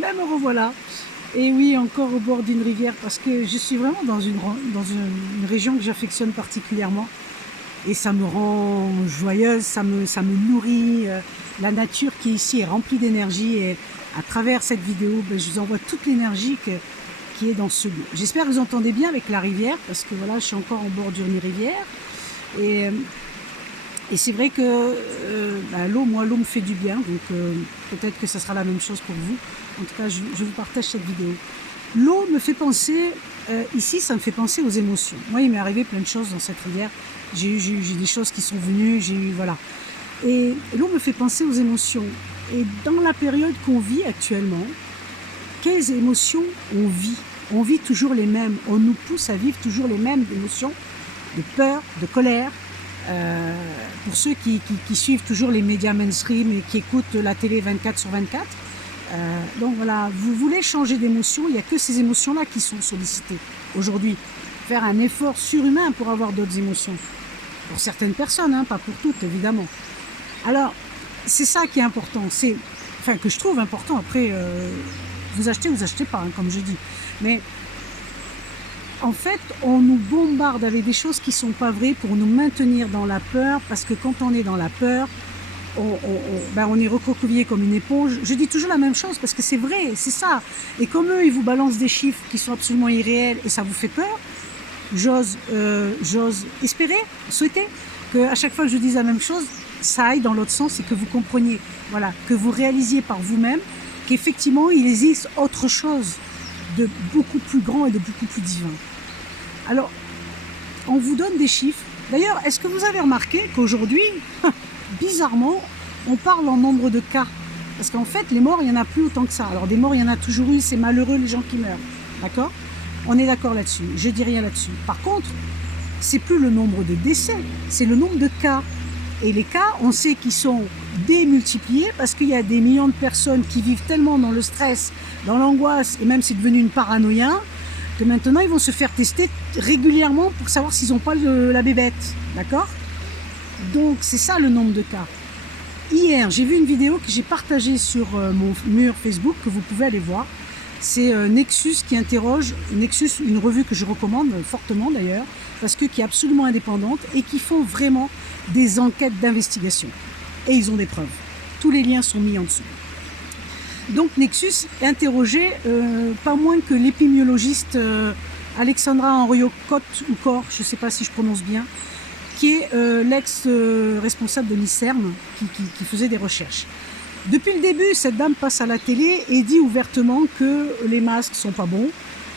Là, me revoilà. Et oui, encore au bord d'une rivière, parce que je suis vraiment dans une région que j'affectionne particulièrement. Et ça me rend joyeuse, ça me nourrit. La nature qui est ici est remplie d'énergie. Et à travers cette vidéo, ben, je vous envoie toute l'énergie qui est dans ce lieu. J'espère que vous entendez bien avec la rivière, parce que voilà, je suis encore en bord d'une rivière. Et, et c'est vrai que ben, l'eau me fait du bien, donc peut-être que ça sera la même chose pour vous. En tout cas, je vous partage cette vidéo. L'eau me fait penser, ici, ça me fait penser aux émotions. Moi, il m'est arrivé plein de choses dans cette rivière. J'ai des choses qui sont venues, voilà. Et l'eau me fait penser aux émotions. Et dans la période qu'on vit actuellement, quelles émotions on vit? On vit toujours les mêmes. On nous pousse à vivre toujours les mêmes émotions, de peur, de colère. Pour ceux qui suivent toujours les médias mainstream et qui écoutent la télé 24/24, donc voilà, vous voulez changer d'émotion, il n'y a que ces émotions-là qui sont sollicitées aujourd'hui. Faire un effort surhumain pour avoir d'autres émotions. Pour certaines personnes, hein, pas pour toutes, évidemment. Alors, c'est ça qui est important, enfin, que je trouve important. Après, vous achetez pas, hein, comme je dis. Mais en fait, on nous bombarde avec des choses qui ne sont pas vraies pour nous maintenir dans la peur, parce que quand on est dans la peur, on est recroquevillé comme une éponge. Je dis toujours la même chose parce que c'est vrai, c'est ça. Et comme eux, ils vous balancent des chiffres qui sont absolument irréels et ça vous fait peur, j'ose espérer, souhaiter qu'à chaque fois que je dise la même chose, ça aille dans l'autre sens et que vous compreniez, voilà, que vous réalisiez par vous-même qu'effectivement, il existe autre chose de beaucoup plus grand et de beaucoup plus divin. Alors, on vous donne des chiffres. D'ailleurs, est-ce que vous avez remarqué qu'aujourd'hui, bizarrement, on parle en nombre de cas? Parce qu'en fait, les morts, il n'y en a plus autant que ça. Alors, des morts, il y en a toujours eu, c'est malheureux les gens qui meurent. D'accord? On est d'accord là-dessus, je dis rien là-dessus. Par contre, c'est plus le nombre de décès, c'est le nombre de cas. Et les cas, on sait qu'ils sont démultipliés parce qu'il y a des millions de personnes qui vivent tellement dans le stress, dans l'angoisse, et même c'est devenu une paranoïa, que maintenant ils vont se faire tester régulièrement pour savoir s'ils n'ont pas la bébête. D'accord? Donc c'est ça le nombre de cas. Hier, j'ai vu une vidéo que j'ai partagée sur mon mur Facebook, que vous pouvez aller voir. C'est Nexus qui interroge, Nexus, une revue que je recommande fortement d'ailleurs, parce que qui est absolument indépendante et qui font vraiment des enquêtes d'investigation. Et ils ont des preuves. Tous les liens sont mis en dessous. Donc Nexus interrogeait pas moins que l'épidémiologiste Alexandra Henriot-Cort, je ne sais pas si je prononce bien, qui est l'ex-responsable de l'ICERM, qui faisait des recherches. Depuis le début, cette dame passe à la télé et dit ouvertement que les masques sont pas bons,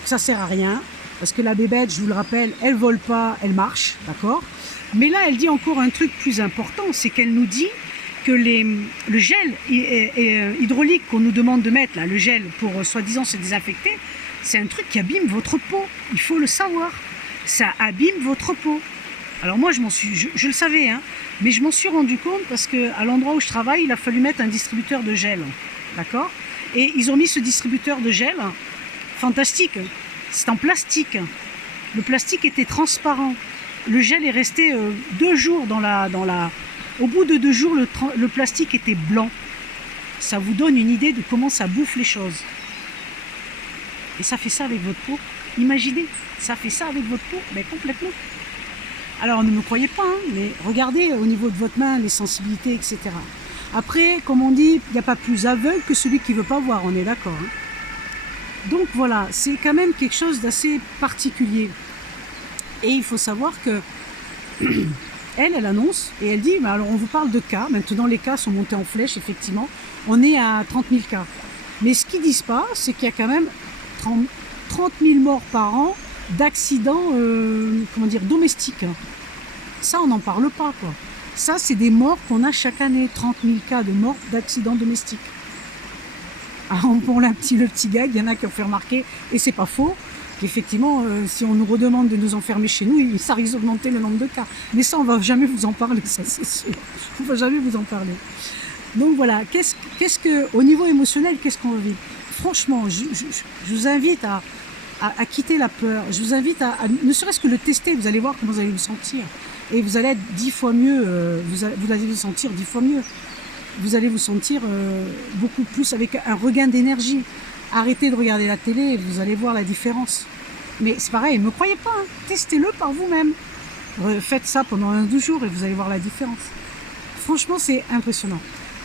que ça sert à rien, parce que la bébête, je vous le rappelle, elle vole pas, elle marche, d'accord? Mais là, elle dit encore un truc plus important, c'est qu'elle nous dit que le gel hydraulique qu'on nous demande de mettre, là, le gel pour soi-disant se désinfecter, c'est un truc qui abîme votre peau, il faut le savoir, ça abîme votre peau. Alors moi, je le savais, hein, mais je m'en suis rendu compte parce qu'à l'endroit où je travaille, il a fallu mettre un distributeur de gel, d'accord? Et ils ont mis ce distributeur de gel, fantastique, c'est en plastique. Le plastique était transparent. Le gel est resté 2 jours Au bout de 2 jours, le plastique était blanc. Ça vous donne une idée de comment ça bouffe les choses. Et ça fait ça avec votre peau. Imaginez, ça fait ça avec votre peau, mais complètement. Alors ne me croyez pas, hein, mais regardez au niveau de votre main, les sensibilités, etc. Après, comme on dit, il n'y a pas plus aveugle que celui qui ne veut pas voir, on est d'accord. Hein. Donc voilà, c'est quand même quelque chose d'assez particulier. Et il faut savoir que elle annonce et elle dit, bah alors on vous parle de cas, maintenant les cas sont montés en flèche, effectivement, on est à 30 000 cas. Mais ce qu'ils ne disent pas, c'est qu'il y a quand même 30 000 morts par an d'accidents domestiques. Ça, on n'en parle pas, quoi. Ça, c'est des morts qu'on a chaque année, 30 000 cas de morts d'accidents domestiques. Alors, pour le petit gag, il y en a qui ont fait remarquer, et c'est pas faux, qu'effectivement, si on nous redemande de nous enfermer chez nous, ça risque d'augmenter le nombre de cas. Mais ça, on ne va jamais vous en parler, ça c'est sûr. On ne va jamais vous en parler. Donc voilà, au niveau émotionnel, qu'est-ce qu'on vit? Franchement, je vous invite à quitter la peur. Je vous invite à ne serait-ce que le tester, vous allez voir comment vous allez vous sentir. Et vous allez être 10 fois mieux, vous allez vous sentir 10 fois mieux. vous allez vous sentir beaucoup plus avec un regain d'énergie. Arrêtez de regarder la télé et vous allez voir la différence. Mais c'est pareil, ne me croyez pas, hein, testez-le par vous-même. Faites ça pendant 1-2 jours et vous allez voir la différence. Franchement, c'est impressionnant.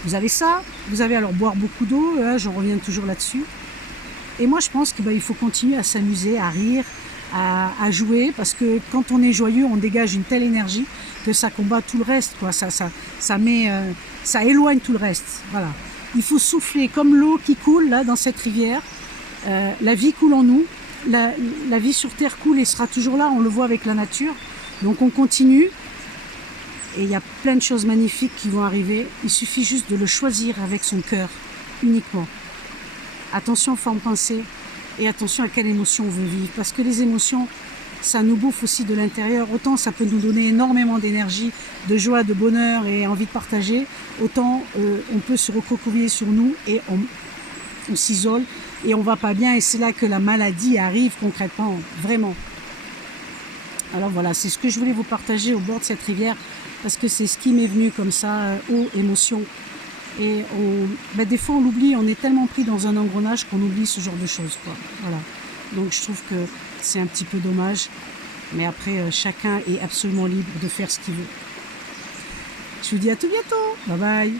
Vous avez ça, vous avez alors boire beaucoup d'eau, j'en reviens toujours là-dessus. Et moi, je pense qu'il faut continuer à s'amuser, à rire, à jouer, parce que quand on est joyeux, on dégage une telle énergie que ça combat tout le reste, quoi. Ça éloigne tout le reste. Voilà. Il faut souffler comme l'eau qui coule là dans cette rivière. La vie coule en nous, la vie sur Terre coule et sera toujours là, on le voit avec la nature. Donc on continue et il y a plein de choses magnifiques qui vont arriver. Il suffit juste de le choisir avec son cœur, uniquement. Attention aux formes pensées et attention à quelle émotion on veut vivre. Parce que les émotions, ça nous bouffe aussi de l'intérieur. Autant ça peut nous donner énormément d'énergie, de joie, de bonheur et envie de partager. Autant on peut se recroqueviller sur nous et on s'isole et on va pas bien. Et c'est là que la maladie arrive concrètement, vraiment. Alors voilà, c'est ce que je voulais vous partager au bord de cette rivière. Parce que c'est ce qui m'est venu comme ça, eau, émotion. Et des fois on l'oublie, on est tellement pris dans un engrenage qu'on oublie ce genre de choses, quoi. Voilà. Donc je trouve que c'est un petit peu dommage. Mais après, chacun est absolument libre de faire ce qu'il veut. Je vous dis à tout bientôt. Bye bye.